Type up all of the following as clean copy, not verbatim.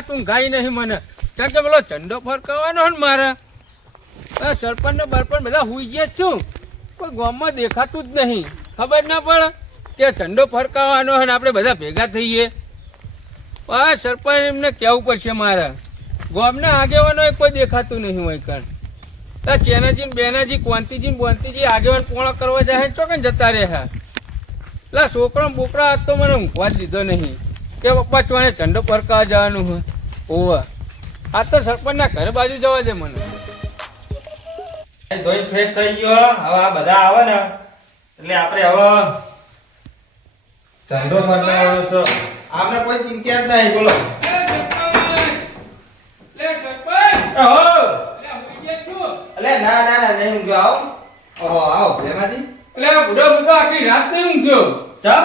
રાત ઊંઘાઈ નહીં મને. કારણ કે પેલો ઝંડો ફરકાવવાનો ને મારે સરપંચ ને બરપંચ બધા હુઈ ગયા છું, કોઈ ગામમાં દેખાતું જ નહીં. ખબર ના પડે કે ઝંડો ફરકાવવાનો હોય ને આપણે બધા ભેગા થઈએ. સરપંચ એમને કહેવું પડશે મારે. ગામના આગેવાનો કોઈ દેખાતું નહીં હોય કારણ ચેનાજી ને બેનાજી કોંતીજી ને બોંતીજી આગેવાન પોણો કરવા જાય ચોકન જતા રહ્યા. એટલે છોકરો બોકરા આજ તો મને ઊંઘવા જ દીધો નહીં કે પપ્પા ચોને ઝંડો ફરકાવા જવાનું હોય. ઓવા આ તો સરપંચના ઘર બાજુ જવા દે મને. ધોઈ ફ્રેશ થઈ ગયો. હવે આ બધા આવે ને એટલે આપણે હવે ઝંડો ફરકાવવાનો છે. આમને કોઈ ચિંતા જ નહીં. બોલો અલે ના ના ના નહીં ઊંઘ્યો. આવો ઓહો આવો ભેમાજી. એટલે બુડો બુડો આખી રાત નહીં ઊંઘ્યો. ચમ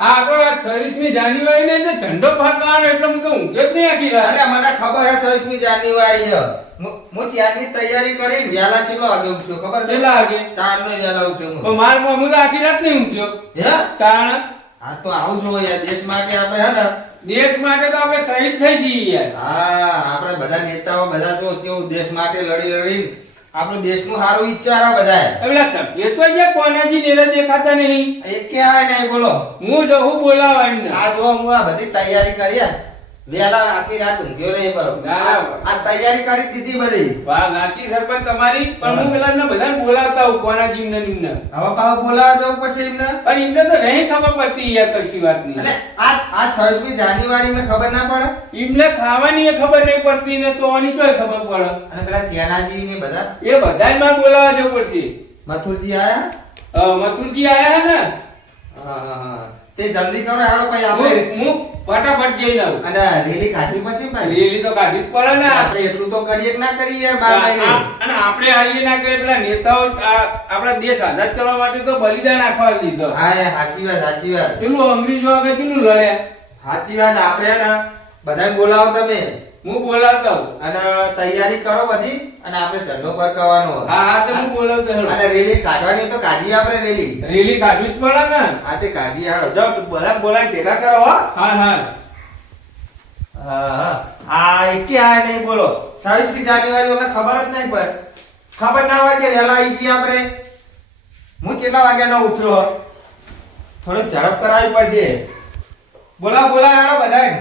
આ તો 26મી જાન્યુઆરી ને જે ઝંડો ફરકાવવાનો એટલે હું તો ઊંઘ્યો જ નહીં આખી રાત. અલે મને ખબર હે 26મી જાન્યુઆરી છે. હું ત્યારની તૈયારી કરી વહેલા કેટલા વાગે ઉઠ્યો ખબર છે? કેટલા વાગે? 4 ને વહેલા ઉઠ્યો હું. તો માર હું તો આખી રાત નહીં ઊંઘ્યો. હે કારણ હા તો આવું જો યાર દેશ માટે આપણે હે ને દેશ માટે તો આપણે શહીદ થઈ જઈએ યાર. હા આપણે બધા નેતાઓ બધા જો કેવું દેશ માટે લડી લડી આપણું દેશનું સારું વિચારો બધાએ. પેલા સભ્ય તો જે કોનાજી નેરે દેખાતા નહીં. એક કે આય નહીં બોલો. હું જો હું બોલાવા એમને. આ જો હું આ બધી તૈયારી કરી વેલા આખી રાત ઊંઘ્યો નહીં બરોબર. આ તૈયારી કરી દીધી બધી. વાહ નાચી સરપંચ તમારી. પણ હું પેલા એમને બધાને બોલાવતા હું કોનાજી ને નિમને. હવે પાછો બોલાવા જવું પડશે એમને. પણ એમને તો નહીં ખબર પડતી યાર કશી વાતની. એટલે આ 26મી જાન્યુઆરી ને ખબર ના પડે. એમને ખાવાની એ ખબર નહીં પડતી ને તો આની તોય ખબર પડે. અને પેલા ચેનાજી ને બધા એ બધાને માં બોલાવા જવું પડશે. મથુરજી આયા. મથુરજી આયા ને. હા તે જલ્દી કરો હેડો ભાઈ આપણે હું ફટાફટ જઈને આવું. અને રેલી કાઢવી પડશે ભાઈ. રેલી તો કાઢવી જ પડે ને. આપણે એટલું તો કરીએ કે ના કરીએ યાર 12 મહિને. અને આપણે હારીએ ના કરીએ પેલા નેતાઓ આપણા દેશ આઝાદ કરવા માટે તો બલિદાન આપવા દીધો. હા એ સાચી વાત સાચી વાત. પેલું અંગ્રેજો આગળ કેટલું લડ્યા. સાચી વાત. આપણે ને બધાને બોલાવો તમે. હું બોલાવતો હું. અને તૈયારી કરો બધી અને આપણે ઝંડો ફરકાવવાનો. હા હા તો હું બોલાવતો હેડો. અને રેલી કાઢવાની તો કાઢીએ આપણે રેલી. રેલી કાઢવી જ પડે ને. હા તે કાઢીએ હેડો. જો બધા બોલાવી ભેગા કરો હો. હા હા હા આ એકે આ નહીં બોલો. 26મી જાન્યુઆરી અમને ખબર જ નહીં પડે. ખબર ના હોય કે વહેલા આવી જઈએ આપણે. હું કેટલા વાગ્યાનો ઉઠ્યો. થોડી ઝડપ કરાવવી પડશે. બોલાવો હેડો બધાય.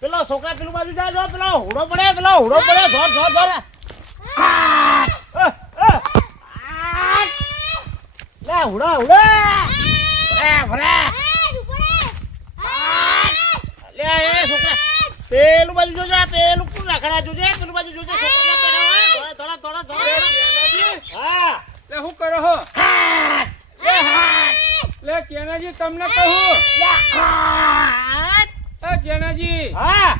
પેલો છોકરા પેલું બાજુ જાય જો પેલો હુડો પડે ધોર લે હુડો ભરે લે એ છોકરા પેલું બાજુ જોજે પેલું કોણ રાખડા જોજે પેલું બાજુ જોજે છોકરા થોડા હા લે હું કરો હો. લે કેનાજી તમને કહું. કેનાજી હા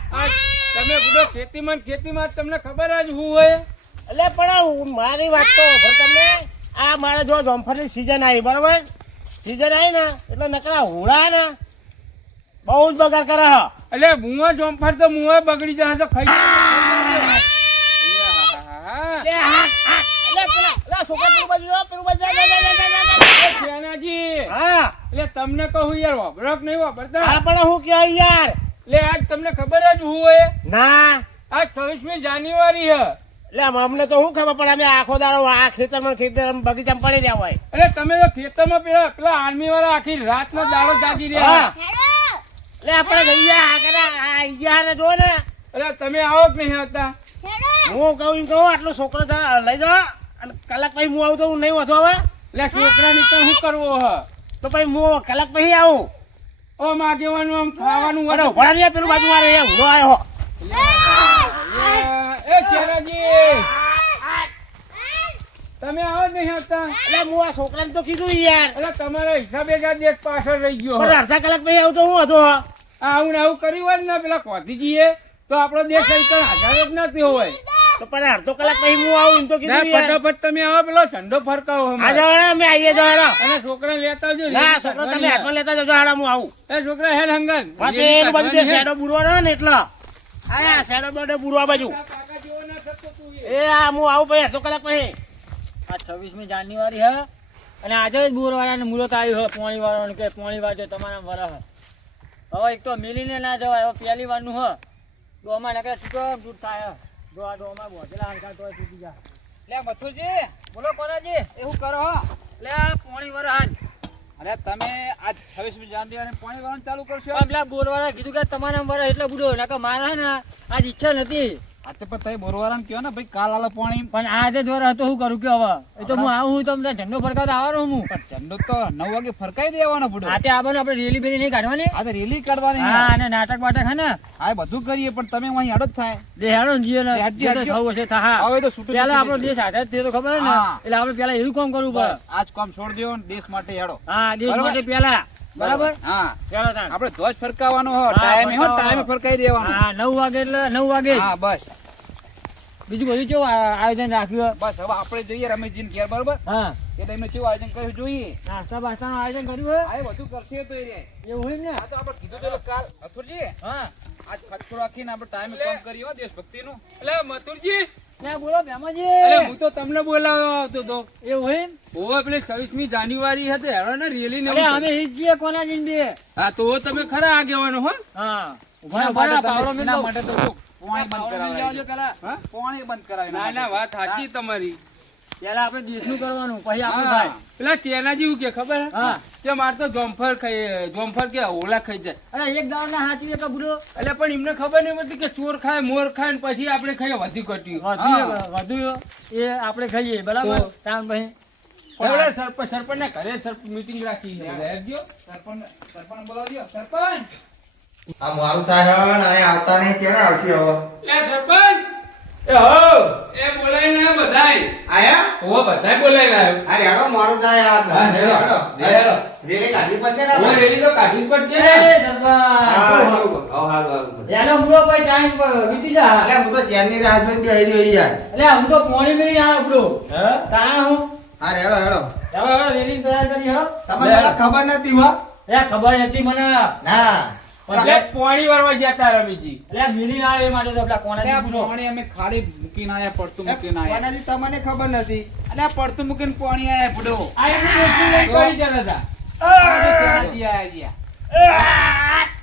તમે બુડો ખેતીમાં તમને ખબર જ હું હોય. એટલે પણ મારી વાત તો ખબર તમને આ મારે જો જમફળની સીઝન આવી બરાબર. સીઝન આવી ને એટલે નકરા હુડા ને બહુ જ બગાડ કરે હ. એટલે મુવા જોમફળ તો મુવા બગડી જાય તો ખાઈ હા એટલે તમને કહું યાર વાપરક નહીં વાપરતા. હા પણ હું કહેવાય યાર એટલે આજ તમને ખબર જ હું હોય. ના આજ 26મી જાન્યુઆરી હે. એટલે અમને તો શું ખબર પડે અમે આખો દાડો આ ખેતર બગીચામાં પડી રહ્યા હોય. એટલે તમે તો ખેતરમાં પેલા આર્મી વાળા આખી રાતનો દાડો જાગી રહ્યા. એટલે આપણે ગયા ને જો ને એટલે તમે આવો જ નહીં આવતા. હું કહું આટલો છોકરો લઈ જાઓ અને કલાક પછી હું આવું તો હું નહીં વધુ હવે. એટલે છોકરાની તો શું કરવો હ. તો પછી હું કલાક પછી આવું. આમ આગેવાનું આમ ખાવાનું અને ઉભા રહ્યા પેલું બાજુ મારે હુડો આવ્યો. એ ચેરાજી તમે આવો જ નહીં આવતા. એટલે હું આ છોકરાને તો કીધું યાર. એટલે તમારા હિસાબે જ આ દેશ પાછળ રહી ગયો. પણ અડધા કલાક પછી આવું તો હું હતો. આવું ને આવું કર્યું હોય ને પેલા કોધીજીએ તો આપણો દેશ આજાદ જ નથી હોય. તો પણ અડધો કલાક પછી હું આવું એમ તો કીધું યાર. ફટાફટ તમે આવો પેલો ઠંડો ફરકાવો. આજે અમે આવીએ તો હેડો. અને છોકરા લેતા આવજો. ના છોકરો તમે હાથમાં લેતા જજો હેડો હું આવું. એ છોકરા હેલ હંગન પેલું બાજુ જે શેડો બુરવા રહ્યો ને એટલે આ શેડો બોડે બુરવા બાજુ એ આ હું આવું પછી અડધો કલાક પછી. આ 26મી જાન્યુઆરી હે અને આજે જ બોરવાળાને મુહૂર્ત આવ્યું હે. પોણી વાળાને કે પોણી વાળો તમારા વરા હે હવે એક તો મિલીને ના જવાય, હવે પહેલી વારનું હ ડોમાં નકરા છૂટો દૂર થાય હ. જો આ ડોમાં બોધેલા હરખા તોય તૂટી જાય. લે મથુરજી, બોલો કોનાજી? એવું કરો હો. લે આ પોણી વર હાલ અરે તમે આજ 26મી જાન્યુઆરી પાણી વાળવાનું ચાલુ કરશો? પેલા બોરવાળા કીધું કે તમારા વર એટલે બુડો નકર મારા હે ને આજ ઈચ્છા નથી. આ તો પણ તમે બોરવાળાને કહો ને ભાઈ કાલ આલો પાણી. પણ આજે જ વર હતો શું કરું કે હવે એ તો હું આવું હું તમને ઝંડો ફરકાવતા આવવાનો હું. પણ ઝંડો તો 9 વાગે ફરકાઈ દેવાનો બુડો. આતે આવવાનું આપણે રેલી બેલી નહીં કાઢવાની. આ તો રેલી કાઢવાની ને. હા અને નાટક બાટક હે ને આ બધું કરીએ પણ તમે અહીં હેડો જ થાય. દેહાડો ને જીએ ને હાજી, જે તો હાજી. થવું હશે થા. હવે તો છૂટું પેલા છૂટું આપણો થઈ દેશ આઝાદ થયો તો ખબર હે ને હા. એટલે આપણે પેલા એવું કામ કરવું પડે. બસ, આજ કામ છોડ દો ને દેશ માટે હેડો. હા દેશ બરાબર? માટે પેલા બરાબર. હા, ચાલો તાણ. આપણે ધ્વજ ફરકાવવાનો હો, હા, ટાઈમે હો, ફરકાવો. ટાઈમે ફરકાઈ દેવાનો. હા 9 વાગે એટલે 9 વાગે જ. હા બસ બીજું બધું કેવું આયોજન રાખ્યું હે? બસ હવે આપણે જઈએ રમેશજીને ઘેર, બરોબર? હા એટલે એમને કેવું આયોજન કર્યું જોઈએ. નાસ્તા બાસ્તાનું આયોજન કર્યું હે? આ એ બધું કરશે તો એ રે. એવું હોય ને? આ તો આપણે કીધું તો કાલ અથુરજી, હા આજ ખર્ચો રાખીને આપણે ટાઈમે કામ કર્યું હો દેશભક્તિનું. એટલે મથુરજી, ત્યાં બોલો બેમાજી. અરે હું તો તમને બોલાવ્યો આવતો તો. એવું હોય ને? ઓવે પેલી 26મી જાન્યુઆરી હતી હેરો ને રેલી ને અરે એવું અમે ઈ જ છીએ કોના જીન બે. હા તો તમે ખરા આગેવાનો હો. હા એના ઉભા માટે પાવડો તમે- મેં એના તો- માટે તો જો પોણી બંધ પાવડો મેં લેવજો કરાવી પેલા. હા? પોણી બંધ કરાવી ના ના વાત સાચી તમારી. પેલા આપણે દેશનું કરવાનું પછી આપણું હા. થાય. પેલા ચેનાજી એવું કે ખબર હે? હા. કે મારે તો જોમફર કે ઓલા ખાઈ જાય. અરે એક દાવ ના હાચી એક બુડો એટલે પણ એમને ખબર નહીં પડતી કે ચોર ખાય મોર ખાય ને પછી આપણે ખાઈએ વધી કટ્યું. વધુ એ આપણે ખાઈએ બરાબર. તો- તાન ભાઈ હવે સરપંચ ના ઘરે મીટિંગ રાખી છે. રહેજો. સરપંચ બોલાવજો. સરપંચ આ મારું થાય હે ને આને આવતા નહીં ક્યારે આવશે હવે? લે સરપંચ એ હો એ બોલાઈને આયા બધાય. આયા? ઓ બધાય બોલાઈને આવ્યો. અરે હેડો મારું થાય આ. હા, હેડો. હેડો. હેડો. રેલી કાઢવી પડશે ને ઓ આપણે? રેડી તો કાઢવી જ પડશે એ ને. સરપંચ હા, હારું. હારું, હારું. એનો બુડો ભાઈ ટાઈમ વીતી જા. અલ્યા હું તો ચેનની રાહ જોઈને બેહી રહ્યો યાર. એટલે હું તો પોણી મેં આ બુડો હે? તાણ હું હા હેડો હેડો. હવે રેલી તૈયાર કરી હો. તમને પેલા ખબર નથી હો? એ ખબર નથી મને. ના. એટલે પાણી વાળવા જતા રમીજી. એટલે મિલી ના એ માટે તો આપડા કોના અલ્યા પૂછો. પોણી અમે ખાલી મૂકીને આયા, પડતું મૂકીને આયા. કોનાથી તમને ખબર નથી. અલ્યા પડતું મૂકીને પોણી આયા બુડો. આ એમની ડોશી લઈને પડી જતા હતા. ચેનાજી આયા ગયા.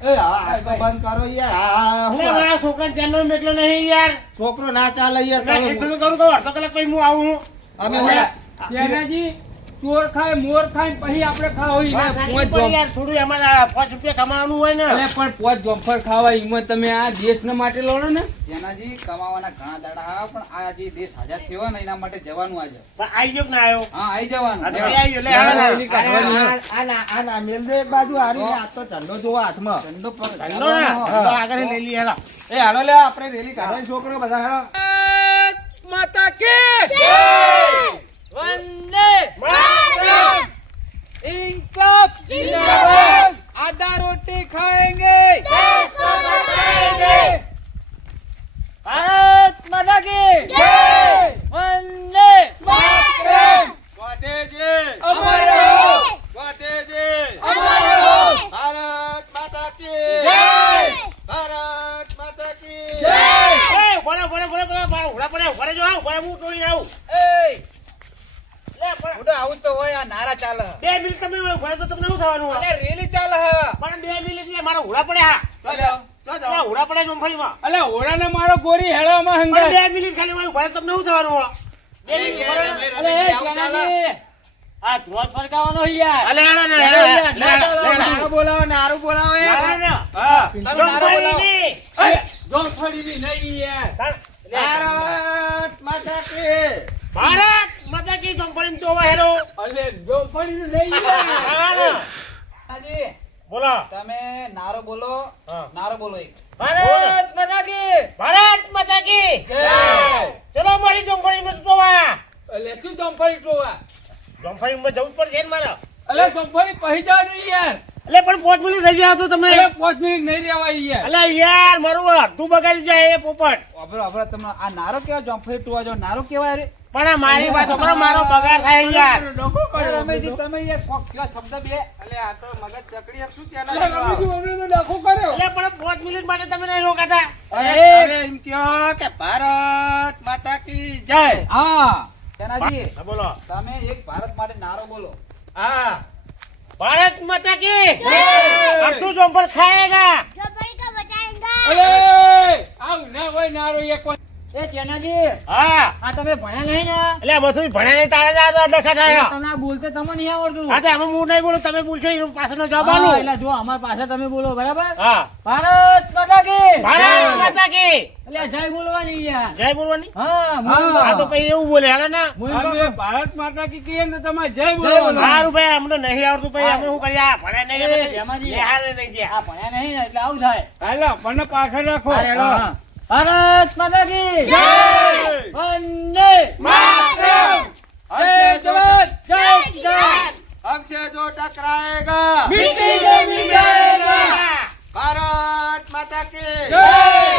એ આ તો બંધ કરો યાર. આ એટલે હું મારા છોકરા ચેનલ મેકલો નહીં યાર. છોકરો ના ચાલે યાર. મેં તમે- કીધું તો કરું કે અડધો કલાક પછી હું આવું હું. અમે ચેનાજી ચોર ખાય મોર ખાય ને પછી આપણે ખાવા હોય વાત ને સાચી પોંચ પડી યાર. થોડું એમાં આ 5 રૂપિયા કમાવાનું હોય ને. એટલે પણ પોચ જોમફળ ખાવા એમાં તમે આ દેશના માટે લડો ને. ચેનાજી કમાવાના ઘણા દાડા હા, પણ આ જે દેશ આઝાદ થયો ને એના માટે જવાનું આજે. પણ આઈ ગયો કે ના આવ્યો? હા આઈ જવાનું. આ તો આવી ગયો. એટલે હાલો રેલી ના. કાઢવાની. આ ના મેલ દે એક બાજુ હારી ને આ તો ઝંડો જોવો હાથમાં. ઝંડો પર હેલો ને. તો આગળ લઈ લઈએ હેલો. એ હાલો લે આપણે રેલી કાઢવાની છોકરો બધા હાલો. ભારત માતા કી વંદે માતરમ. ઇન્કલાબ जिंदाबाद। आधा रोटी खाएंगे देश को बचाएंगे। ભારત માતા કી जय। વંદે मातरम। સ્વાતેજી અમર રહો. સ્વાતેજી अमर हो। ભારત માતા કી जय। ભારત માતા કી जय। ए, બોલો, બોલો, બોલો, બોલો, બોલો. ઉભા પડે, ઉભા રહેજો, હા, ઉભા રહે, હું તોડીને આવું. ए લે, પણ બુડો આવું તો હોય આ નારા ચાલે 2 મિનિટ તમે ઉભા રહો તો તમને શું થવાનું હોય? અલે રેલી ચાલે હ પણ 2 મિનિટ એટલે મારા ઉડા પડે હા. એટલે ઉડા પડે મગફળીમાં. અલે ઓળાને મારો ગોરી હેળવામાં પણ હંગાય. 2 મિનિટ ખાલી હોય ઉભા રહો તો તમને શું થવાનું હોય? 2 મિનિટ ઉભા રહો. અરે એ ચેનાજી, આ ધ્વજ ફરકાવવાનો યાર. અલે, હેડો ને, હેડો, હેડો, હેડો, હેડો. નારો બોલાવો નારો બોલાવો એ. હેડો ને. હા તારો નારો બોલાવો મગફળીની. જોમફળીની નહીં યાર. ભારત માતા કી ભારત માતા કી મગફળીની તો હવે હેડો. અરે જોમફળીનું નહીં યાર. હા ને. હાજી બોલો. તમે નારો બોલો હા. નારો બોલો એક ભારત માતા કી ભારત માતા કી જય. ચલો મારી મગફળીને જોવા. અલે શું જોમફળી ટોવા? મગફળીમાં જવું જ પડશે ને મારે. અલે જોમફળી પહી જવાનું યાર. એટલે પણ 5 મિનિટ રહી ગયા તો તમે. અલે 5 મિનિટ નહીં રહેવાય યાર. અલે યાર મારું અડધું બગાડી જાય એ પોપટ. અબરો અબરો તમે આ નારો કેવા જોમફળી ટુવા જો નારો કેવા રે પણ આ મારી વાત સાંભળો, મારો બગાડ થાય યાર. ડોકો કર્યો. રમેશજી તમે યાર કોક કયો શબ્દ બે અલે આ તો મગજ ચકડી શું અલે ચેનલ રમેશજી અમને તો ડોકો કર્યો. એટલે પણ 5 મિનિટ માટે તમે નહીં રોકાતા. અરે એમ કયો કે ભારત માતા કી જય હા ચેનાજી હા, બોલો. તમે એક ભારત માટે નારો બોલો હા ભારત માતા કી અડધું જોમફળ ખાएगा झोपड़ी को बचाएंगे। અરે આવ ના હોય નારો એક વાર. એ ચેનાજી હા આ તમે ભણ્યા નહીં ને એટલે બધું ભણ્યા નહીં તારે જ આ ડખા થાય તમને આ બોલતે તમને નહીં આવડતું હા તો અમે હું નહીં બોલું તમે બોલશો એનો પાછળનો જવાબ હા, આલું એટલે જો અમાર પાસે તમે બોલો બરાબર હા ભારત માતા કી ભારત માતા કી એટલે જય બોલવાની યાર જય બોલવાની હા હા તો પછી એવું બોલે હાલો ના અમે ભારત માતા કી કહીએ ને તમારે જય બોલવાનું. સારું ભાઈ અમને નહીં આવડતું ભાઈ અમે શું કરીએ આ ભણ્યા નહીં અમે જેમાંથી લેહારે નહીં ગયા આ ભણ્યા નહીં ને એટલે આવું થાય હાલો મને પાછળ રાખો હા. ભારત માતા કી જય! વંદે માતરમ! અરે જવાન જય કિસાન! हमसे जो टकराएगा मिट्टी से मिलाएगा! भारत माता की जय!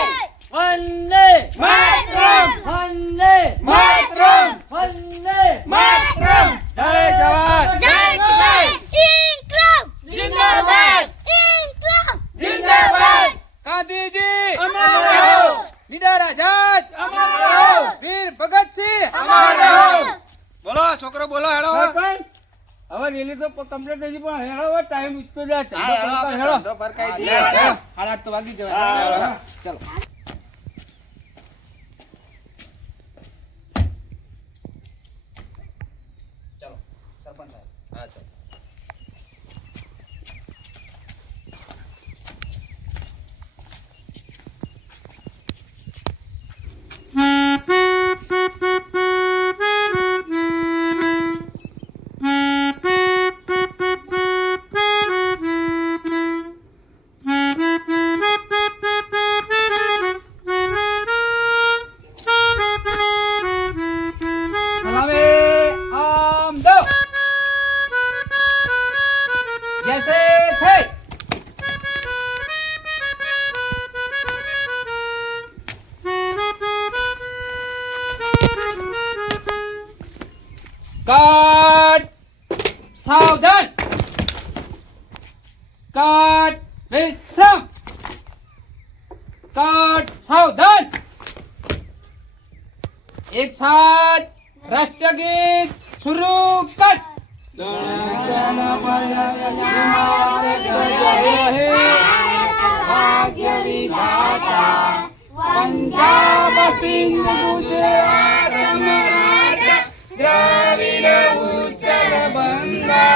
વંદે માતરમ! વંદે માતરમ! વંદે માતરમ! जय जवान जय किसान। इंकलाब जिंदाबाद! इंकलाब जिंदाबाद! गांधी जी अमर रहो! निडर आजाद अमर रहो! वीर भगत सिंह अमर रहो! बोलो छोकरो बोलो हेलो સરપંચ, હવે રેલી તો કમ્પ્લીટ થઈ ગઈ પણ હેળો હવે ટાઈમ ઈચ્છતો જાય હેળો ધંધો ફરકાઈ લે, દીધો. લે. હાલાત તો વાગી હા, જવાય હા. ચલો ચલો સરપંચ સાહેબ હા ચલો સલામે આમ દો જૈસે थे स्कॉट सावधान स्कॉट विश्राम स्कॉट सावधान एक साथ राष्ट्रगीत शुरू कर पंजाब सिंध गुजरात मराठा द्राविड उत्तर बंगा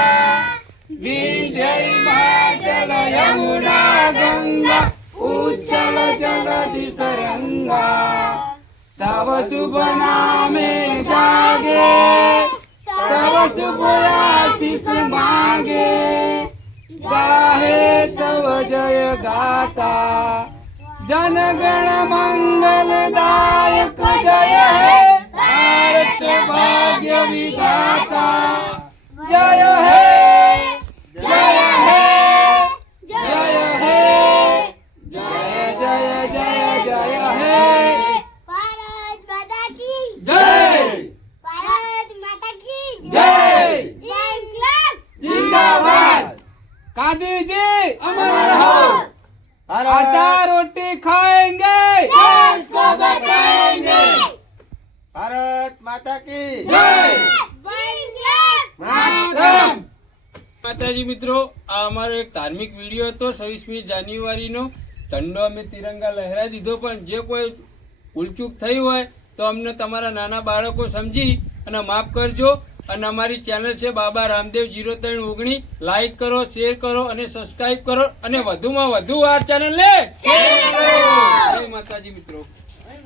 विजय हिमाचल यमुना गंगा उच्चल जगति सरंगा तव शुभ नामे जागे तव शुभ आशीष मांगे गाहे तव जय गाता जनगण मंगल दायक जय है भारत भाग्य विधाता जय है जय है जय है जय जय जय जय है भारत माता की जय भारत माता की जय इंकलाब जिंदाबाद गांधी जी अमर रहो आटा रोटी खाएंगे देश को बचाएंगे। भारत माता की जय! इंकलाब માતરમ! માતાજી મિત્રો, આ અમારો એક ધાર્મિક વિડીયો હતો 26મી જાન્યુઆરીનો. ઝંડો અમે તિરંગા લહેરાવી દીધો, પણ જે કોઈ ભૂલચૂક થઈ હોય તો અમને તમારા નાના બાળકો સમજી અને માફ કરજો. અને અમારી ચેનલ છે બાબા રામદેવ 0319. લાઈક કરો, શેર કરો અને સબસ્ક્રાઈબ કરો અને વધુમાં વધુ આ ચેનલને જય માતાજી મિત્રો.